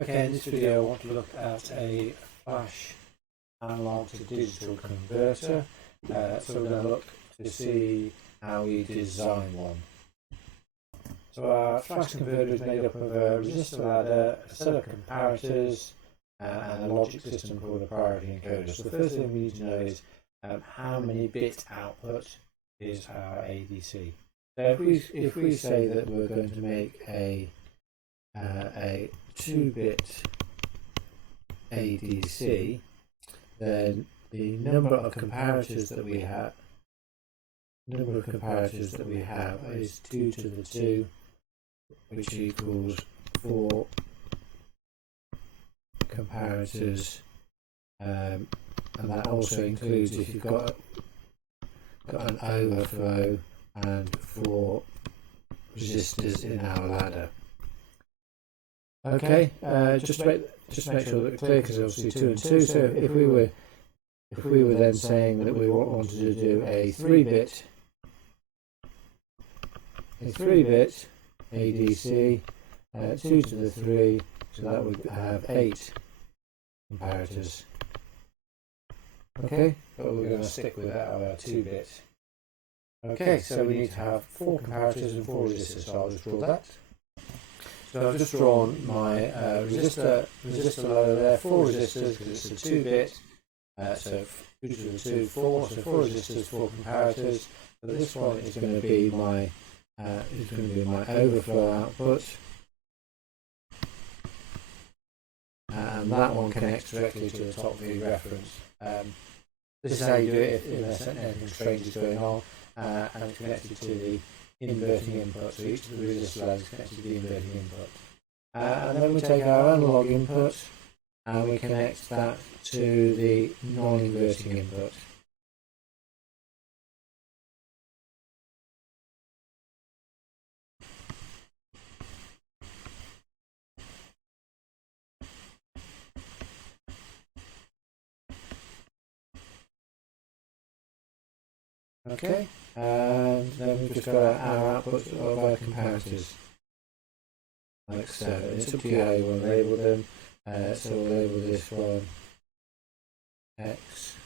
Okay, in this video I want to look at a flash analog to digital converter. So we're going to look to see how we design one. So our flash converter is made up of a resistor ladder, a set of comparators, and a logic system called a priority encoder. So the first thing we need to know is how many bit output is our ADC. So if we say that we're going to make a 2-bit ADC, then the number of comparators that we have is 2 to the 2, which equals 4 comparators, and that also includes if you've got an overflow and 4 resistors in our ladder. Okay, just make sure that it's clear, because obviously 2 and 2. So if we were then saying that we wanted to do a 3-bit ADC, 2 to the 3, so that would have 8 comparators. Okay, but we're going to stick with our 2-bit. Okay, so we need to have 4 comparators and 4 resistors. So I'll just draw that. So I've just drawn my resistor ladder there, 4 resistors because it's a 2-bit. So 2 to the 2, 4. So 4 resistors, 4 comparators. So this one is going to be my overflow output, and that one connects directly to the top V reference. This is how you do it if anything strange is going on, and it's connected to the inverting input. So each of the resistor ladders is connected to the inverting input. And then we take our analog input and we connect that to the non-inverting input. Okay, and then we've just got our output of our comparators, like so. It's up to you how you want to label them. So we'll label this one X,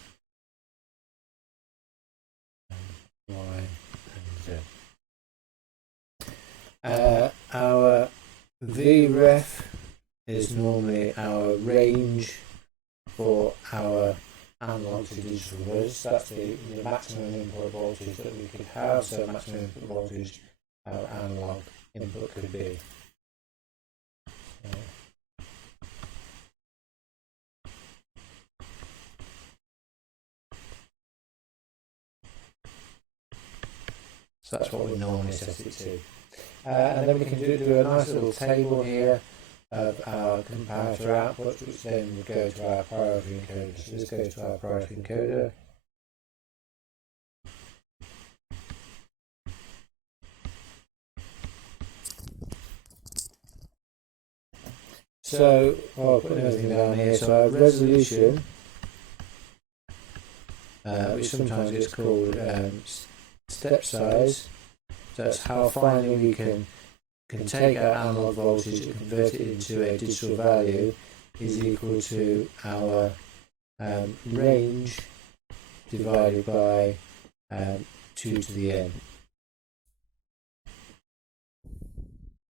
Y, and Z. Our Vref is normally our range for our analog to digital converters. That's the maximum input voltage that we could have. So maximum input voltage our analog input could be. So that's what we normally set it to. And then we can do a nice little table here of our comparator outputs, which then would go to our priority encoder. So this goes to our priority encoder. So I'll put everything down here. So our resolution, which sometimes gets called step size, so that's how finely we can take our analog voltage and convert it into a digital value, is equal to our range divided by 2 to the n.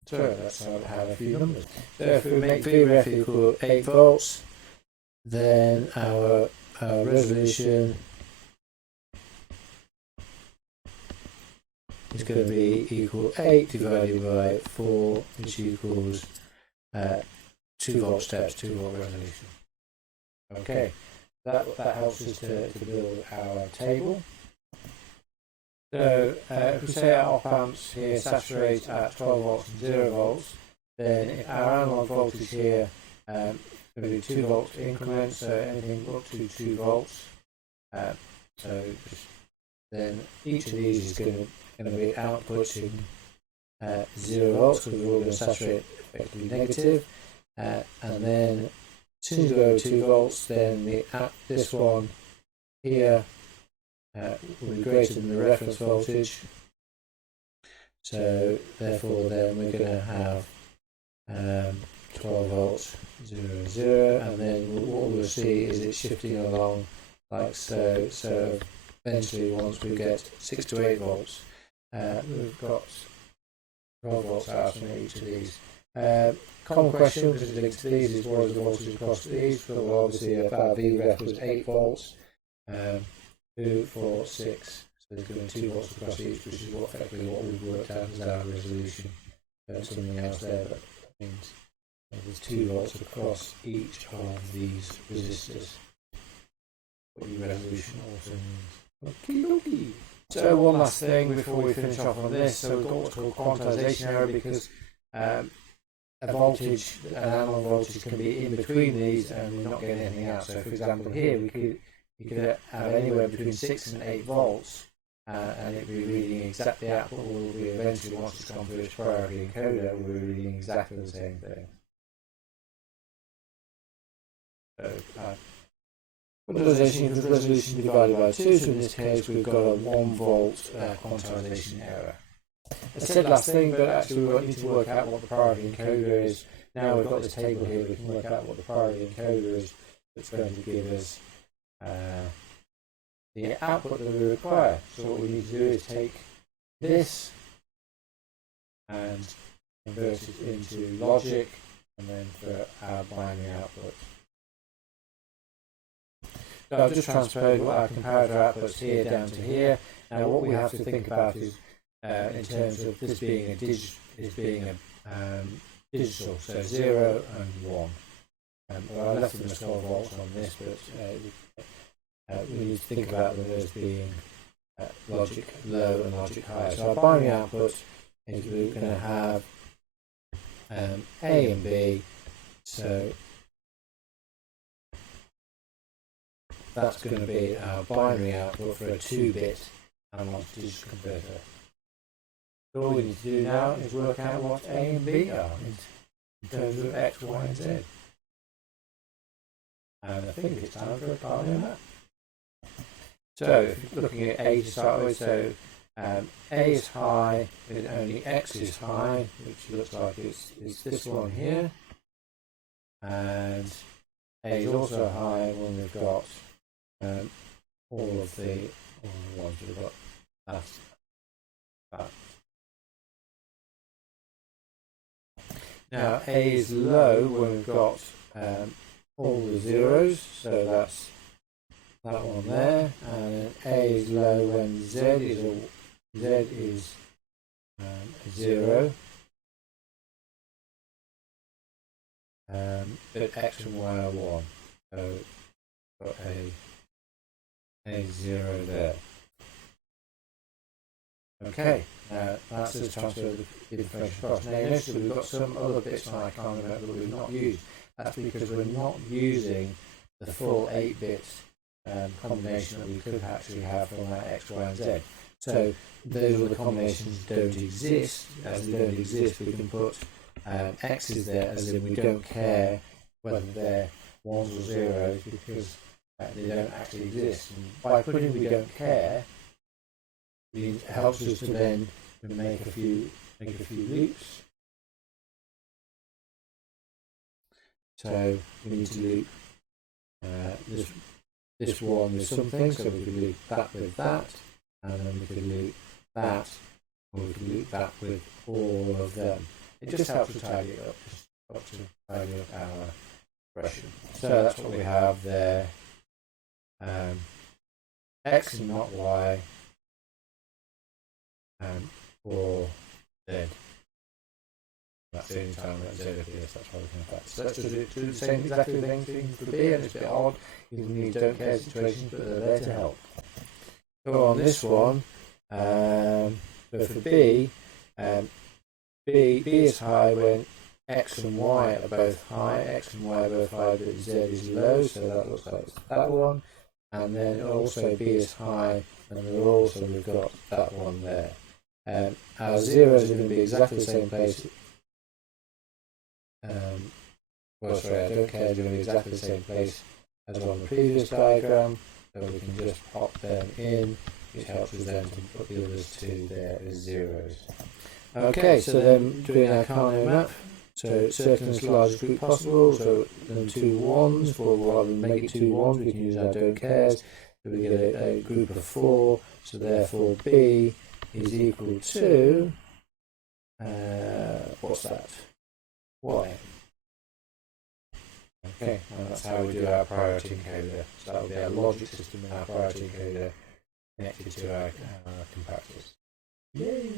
So that's how we have a few numbers. So if we make Vref equal 8 volts, then our resolution is going to be equal 8 divided by 4, which equals 2 volt steps, 2 volt resolution. Okay, that helps us to build our table. So if we say our op amps here saturate at 12 volts and 0 volts, then if our analog voltage here is going to be 2 volt increments, so anything up to 2 volts. Then each of these is going to be outputting 0 volts, because we're all going to saturate effectively negative. And then as soon as we go over 2 volts, then this one here will be greater than the reference voltage. So therefore then we're going to have 12 volts, 0, 0, and then what we'll see is it shifting along like so. So eventually, once we get 6 to 8 volts, we've got 12 volts out from each of these. Common question, because it's linked to these, is what is the voltage across these? So well, obviously our VREF was 8 volts, 2, 4, 6. So there's going to be 2 volts across each, which is effectively what we've worked out as our resolution. Something else there, but that means there's 2 volts across each of these resistors. What your resolution also means. Okie dokie. So one last thing before we finish off on this. So we've got what's called quantization error, because a voltage, an analog voltage, can be in between these and we're not getting anything out. So for example here you could have anywhere between 6 and 8 volts and it'd be reading exactly the output will be eventually, once it's gone through its priority encoder, we'll be reading exactly the same thing. So quantization equals resolution divided by 2, so in this case we've got a 1 volt quantization error. I said last thing, but actually we need to work out what the priority encoder is. Now we've got this table here, we can work out what the priority encoder is that's going to give us the output that we require. So what we need to do is take this and convert it into logic, and then for our binary output. So I've just transferred our comparator outputs here down to here. Now what we have to think about is in terms of this being a digital, so 0 and 1. Well, I left them as 12 volts on this, but we need to think about them as being logic low and logic high. So our binary output is we're going to have A and B, so that's going to be our binary output for a 2-bit analog to digital converter. So all we need to do now is work out what A and B are in terms of X, Y, and Z. And I think it's time for a part on that. So if you're looking at A to start with, so A is high, and only X is high, which looks like it's this one here. And A is also high when we've got all of the ones we've got that. Now A is low when we've got all the zeros, so that's that one there, and A is low when Z is 0, but X and Y are 1, so got a 0 there. Okay, now that's just transfer the information across. Now you notice that we've got some other bits on our icon that we've not used. That's because we're not using the full 8-bit combination that we could actually have from that X, Y, and Z. So those other combinations don't exist. As they don't exist, we can put X's there, as in we don't care whether they're 1s or 0s, because they don't actually exist. And by putting we don't care, it helps us to then make a few loops. So we need to loop this one with something, so we can loop that with that, and then we can loop that, or we can loop that with all of them. It just helps to tidy it up, our expression. So that's what we have there. X and not Y, or Z. That's the only time that Z appears, that's why we can have that. So let's just do the same exactly thing for B, and it's a bit odd, even these don't care situations, but they're there to help. So on this one, so for B, B is high when X and Y are both high, X and Y are both high, but Z is low, so that looks like it's that one. And then also B is high, and we've got that one there. Our zeros are going to be exactly the same place. Well, sorry, I don't care, they're going to be exactly the same place as on the previous diagram, so we can just pop them in, which helps us then to put the others to there as zeros. Okay, so then doing our Carnot map. So circling as large group possible, so then 2 1s, for rather than make it 2 1s, we can use our don't cares. So we get a group of 4, so therefore B is equal to, what's that? Y. Okay, and that's how we do our priority encoder. So that will be our logic system and our priority encoder connected to our comparators. Yay!